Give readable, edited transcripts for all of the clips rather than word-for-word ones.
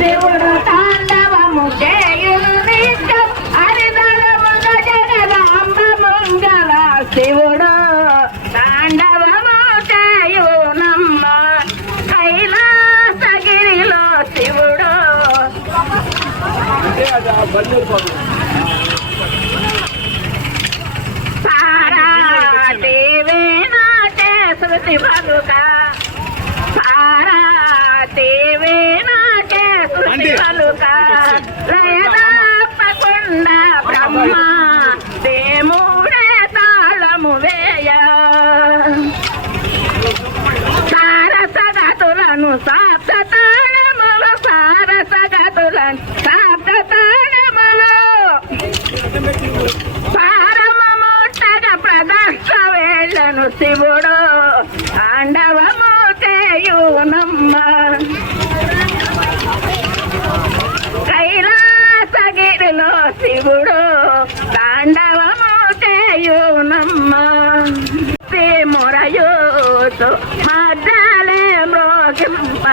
దేవుడు తాండవము చేయును నిత్యం హరిదళముగ జగదాంబ మంగళ శివుడు తాండవము చేయునమ్మ కైలాసగిరిలో శివుడు సారా దేవే నాటే శృతి పలుక సారా దేవే నాటే శృతి పలుక లయదాపకుండ బ్రహ్మ దేముడే తాళము వేయ సారసగతులను సాప్తతాళములు సారసగతులను సాప్తతాళములు పారమముట్టగ ప్రదక్ష వేళ్ళను శివుడు తాండవము చేయునమ్మ కైలాసగిరిలో శివుడు తాండవము చేయునమ్మ మొరయూతు మద్దలే మ్రోగింప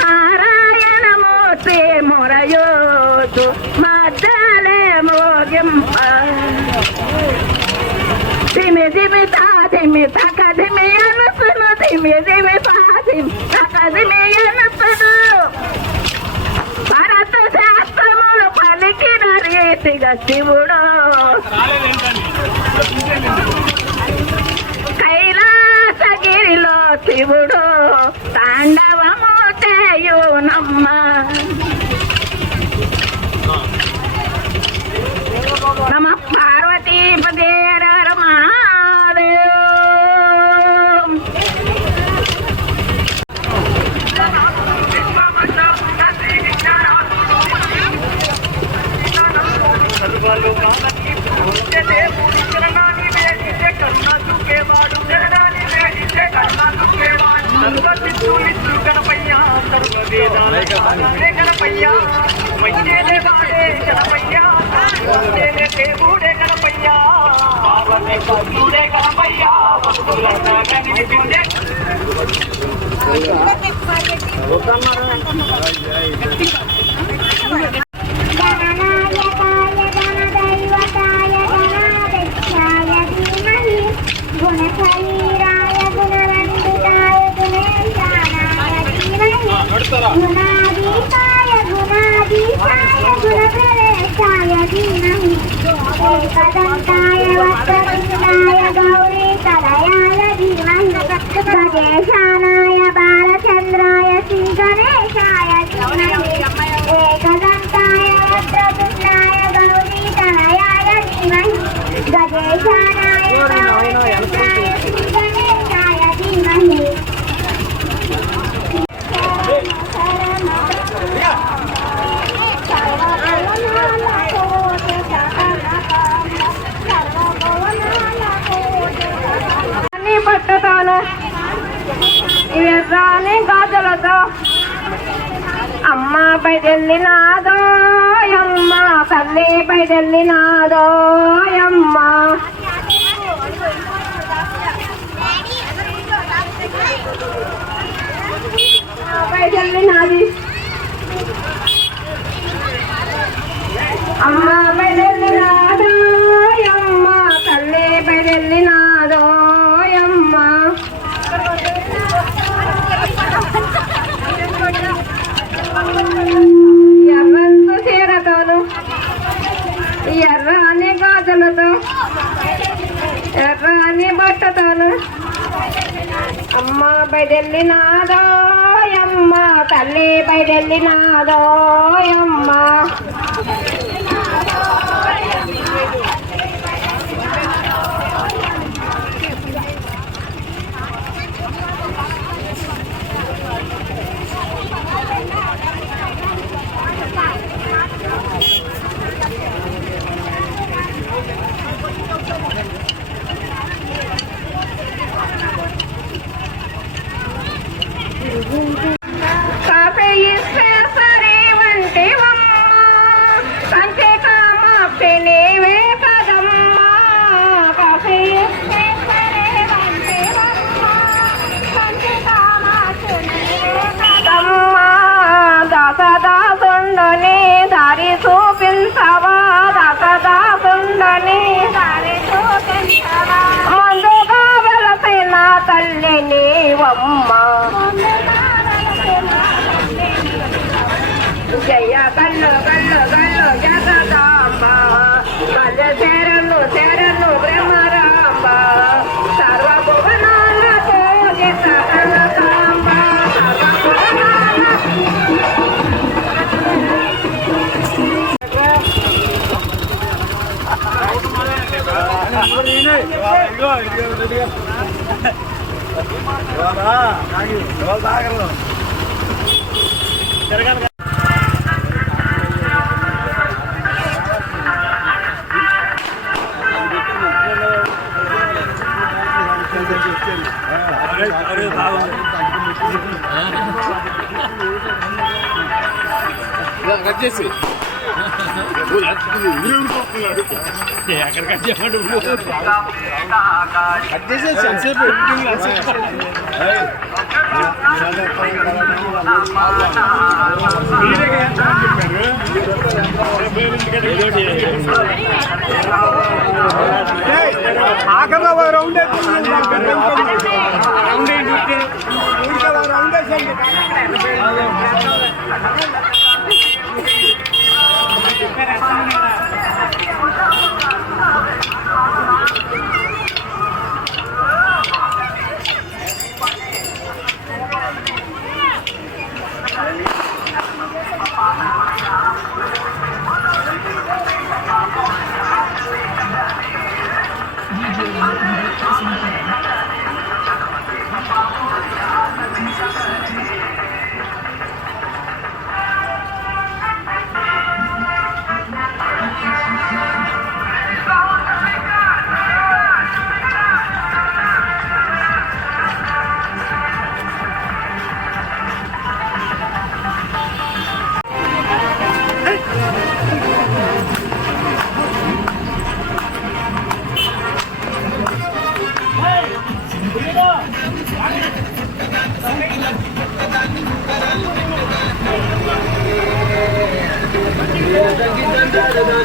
నారాయణమూర్తి మొరయూతు మద్దలే మ్రోగింప ధిమి ధిమి తాధిమి తకధిమి అనుసును ధిమి ధిమి తాధిమి తకధిమి అనుసును భరత శాస్త్రములు పలికిన రీతిగా శివుడు కైలాసగిరిలో శివుడు తాండవము చేయునమ్మ నమ పార్వతీపదే హర మహాదేవ్ గుణాదీతాయ గుణాదీతాయ గుణప్రవేశాయ ధీమహి ఏకదంతాయ వక్రతుండాయ గౌరీ తనయాయ ధీమహి గజేశానాయ బాలచంద్రాయ శ్రీ గణేశాయ ధీమహి ఏకదంతాయ వక్రతుండాయ గౌరీ తనయాయ ధీమహి గజేశానాయ బాలచంద్రాయ శ్రీ గణేశాయ ధీమహి పట్టుతాను ఎర్రాని గాజులతో అమ్మ బయటెళ్ళినాదో అమ్మ తల్లి బయటెళ్ళినాదో అమ్మ బయటెళ్ళినాది అమ్మ బయటెళ్ళినాదో అమ్మ తల్లి బయటెళ్ళినాదో అమ్మ ఎర్రంతు చీరతోను ఎర్రని గాజులతో ఎర్రని బట్టతోను అమ్మ బయటెళ్ళినాదో అమ్మ తల్లి బయటెళ్ళినాదో అమ్మ కాపే ఇస్తే సరే వంటి ముందుగా వెలసిన తల్లి నీవమ్మ జయ కల్లు కల్లు కల్లు జగదాంబ కళ్ళు శరణు శరణు బ్రహ్మరాంబ సర్వభువనాల పూజిత కనకాంబ సర్వభువనాల కట్ చేసి కట్ చేసేసి ఎంతసేపు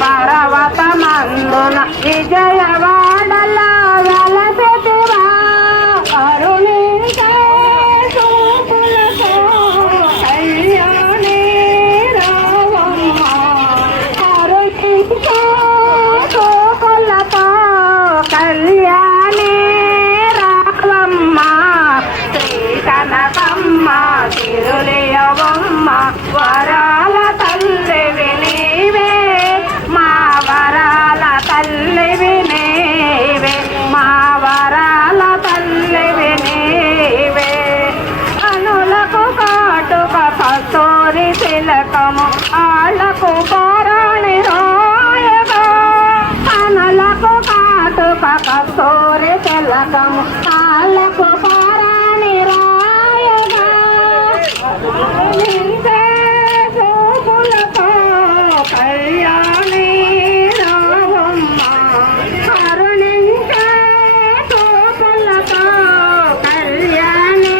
పర్వతమందున విజయవాడల వెలసెతివా అరుణించే చూపులతో కళ్యాణి రావమ్మ అరుణించే చూపులతో కళ్యాణి రావమ్మ శ్రీ కనకమ్మ తిరులేయవమ్మ వరాల తల్లివి నీవే మా వరాల తల్లివి నీవే మా వరాల తల్లివి నీవే అనులకు కాటుక కస్తూరి తిలకము ఆళ్ళకు పారాణి రాయగా అనులకు కాటుక కస్తూరి తిలకము ఆళ్ళకు పారాణి రాయగా నిందే చూపులతో కళ్యాణి రావమ్మ కరుణించే చూపులతో కళ్యాణి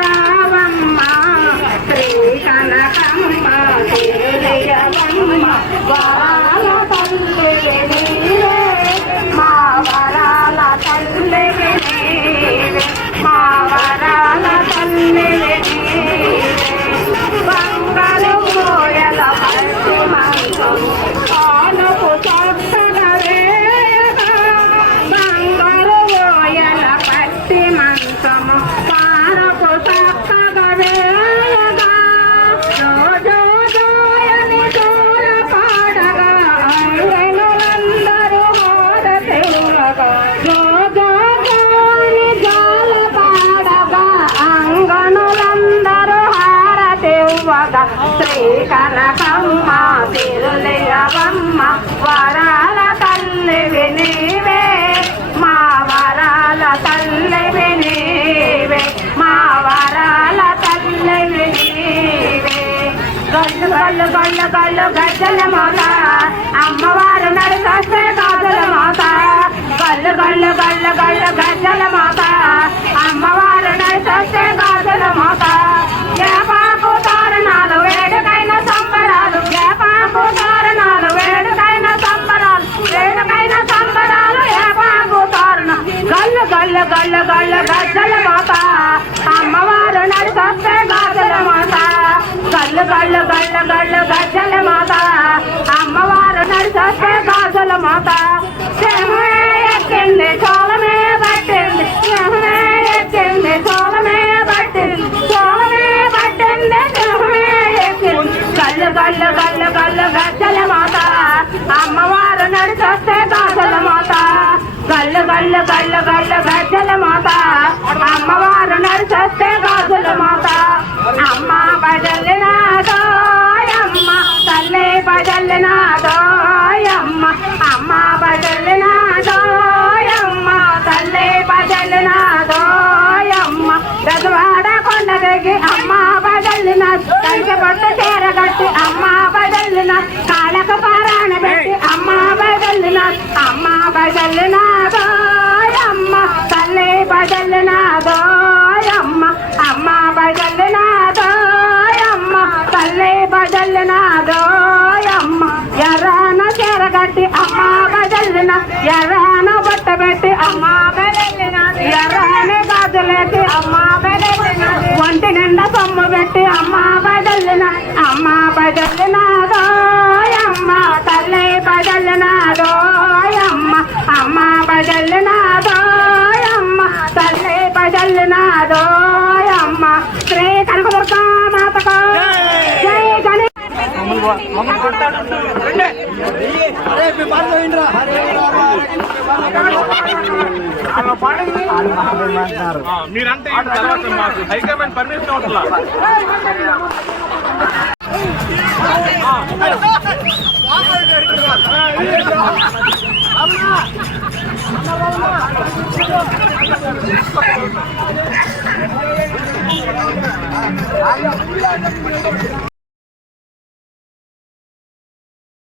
రావమ్మ శ్రీ కనకమ్మ తిరులేయవమ్మ వరాల తల్లివి నీవే మా వరాల తల్లివి నీవే మాత శ్రీ కనకమ్మ తిరులయవమ్మ వరాల తల్లివి నీవే మా వరాల తల్లివి నీవే మా వరాల తల్లివి నీవే గల్లు గల్లు గల్లు గల్లు గజ్జల మాత అమ్మవారు నడిచొస్తే గాజుల మాత గల్లు గల్లు గల్లు గల్లు గజ్జల మాత అమ్మవారు నడిచొస్తే గాజుల మాత వేపాకు తోరణాలు వేడుకైన సంబరాలు వేపాకు తోరణాలు వేడుకైన సంబరాలు వేడుకైన సంబరాలు వేపాకు తోరణ గల్లు గల్లు గల్లు గల్లు గజ్జల మాత అమ్మవారు నడిచొస్తే గాజుల మాత గల్లు గల్లు గల్లు గల్లు గజ్జల మాత అమ్మవారు నడిచొస్తే గాజుల మాత సింహమే ఎక్కింది చోళమే పట్టింది సింహమే ఎక్కింది చోళమే పట్టింది చోళమే పట్టింది సింహమే ఎక్కింది గల్లు గల్లు గల్లు గల్లు గజ్జల మాత అమ్మవారు నడిచొస్తే గాజుల మాత గల్లు గల్లు గల్లు గల్లు గజ్జల మాత అమ్మవారు నడిచొస్తే గాజుల మాత అమ్మ బజల్లినాదోయమ్మ తల్లి బజల్లినాదోయమ్మ అమ్మ బజల్లినాదోయమ్మ తల్లి బజల్లినాదోయమ్మ రజవాడ కొండ దిగి అమ్మ బజల్లిన కంచె పట్టు చీర కట్టి అమ్మ బజల్లిన కాళ్ళకు పారాణ పెట్టి అమ్మ బజల్లిన అమ్మ బజల్లినాదోయమ్మ తల్లి బజల్లినాదోయమ్మ అమ్మ బజల్లినాదోయమ్మ తల్లి బజల్లినాదోయమ్మ ఎర్రాన చెరగట్టి అమ్మ బజల్లిన ఎర్రాన బొట్ట పెట్టి అమ్మ బజల్లిన ఎర్రాని గాజులేసి అమ్మ బజల్లిన ఒంటి నిండా సొమ్ము పెట్టి అమ్మ బజల్లిన అమ్మ బజల్లినాదోయమ్మ తల్లి బజల్లినాదోయమ్మ అమ్మ బజల్లినాదోయమ్మ తల్లి బజల్లినాదోయమ్మ శ్రీ కనకదుర్గా మాతకు జై గణేష్. మీరంతా ఏంటి తర్వాత మాకు హైకమాండ్ పర్మిషన్ అవుతుందా